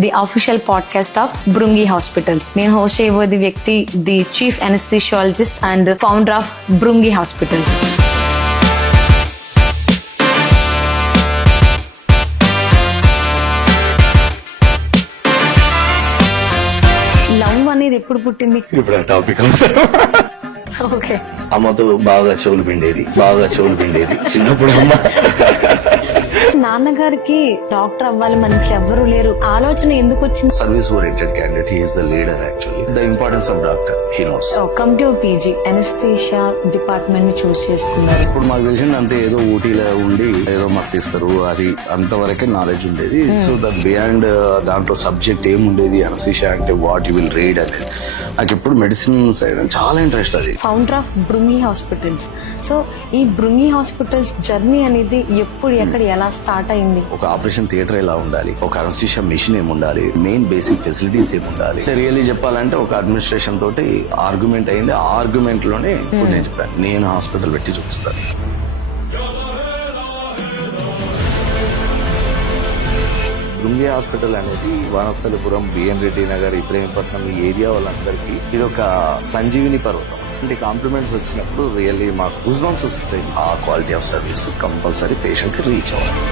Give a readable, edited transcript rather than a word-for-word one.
The official podcast of Bhringi hospitals. నేను host చేయబోయే వ్యక్తి the chief anaesthesiologist and founder of Bhringi hospitals. Love అనేది ఎప్పుడు పుట్టింది? ఇప్పుడు ఆ టాపిక్ ఓకే. అమ్మతో బాగా చెవులు పిండేది చిన్నప్పుడు అమ్మ. నాన్నగారికి డాక్టర్ అవ్వాలి, మనకి ఎవ్వరూ లేరు, ఆలోచన ఎందుకు వచ్చింది? Service oriented candidate, he is the leader actually. The importance of doctor he knows. Come to PG anaesthesia department ని చూస్ చేసుకున్నారు. ఇప్పుడు మాకు తెలిసింది అంతే, ఏదో ఊటీలో ఉండి ఏదో మర్తిస్తారు, అది అంతవరకే నాలెడ్జ్ ఉండేది. సో దట్ బియాండ్ దాంట్లో సబ్జెక్ట్ ఏముండేది, అనస్థీషియా అంటే వాట్ యూ విల్ రీడ్ అనేది. నాకు ఇప్పుడు మెడిసిన్ సైడ్ చాలా ఇంట్రెస్ట్. అది founder of Bhringi hospitals. So ఈ బృంగి హాస్పిటల్స్ జర్నీ అనేది ఎప్పుడు, ఎక్కడ, ఎలా స్టార్ట్ అయింది? ఒక ఆపరేషన్ థియేటర్ ఎలా ఉండాలి, ఒక అనస్థీషియా మిషన్ ఏముండాలి, మెయిన్ బేసిక్ ఫెసిలిటీస్ ఏముండాలి, రియల్లీ చెప్పాలంటే ఒక అడ్మినిస్ట్రేషన్ తోటి ఆర్గ్యుమెంట్ అయింది. ఆ ఆర్గ్యుమెంట్ లోనే ఇప్పుడు నేను చెప్పాను, నేను హాస్పిటల్ పెట్టి చూపిస్తాను. బృంగి హాస్పిటల్ అనేది వనస్థలిపురం, బిఎన్ రెడ్డి నగర్, ఇబ్రహీంపట్నం ఈ ఏరియా వాళ్ళందరికీ ఇది ఒక సంజీవిని పర్వతం. అంటే కాంప్లిమెంట్స్ వచ్చినప్పుడు రియల్లీ మాకు గూస్ బంప్స్ వస్తాయి. ఆ quality of service compulsory patient reach అవ్వాలి.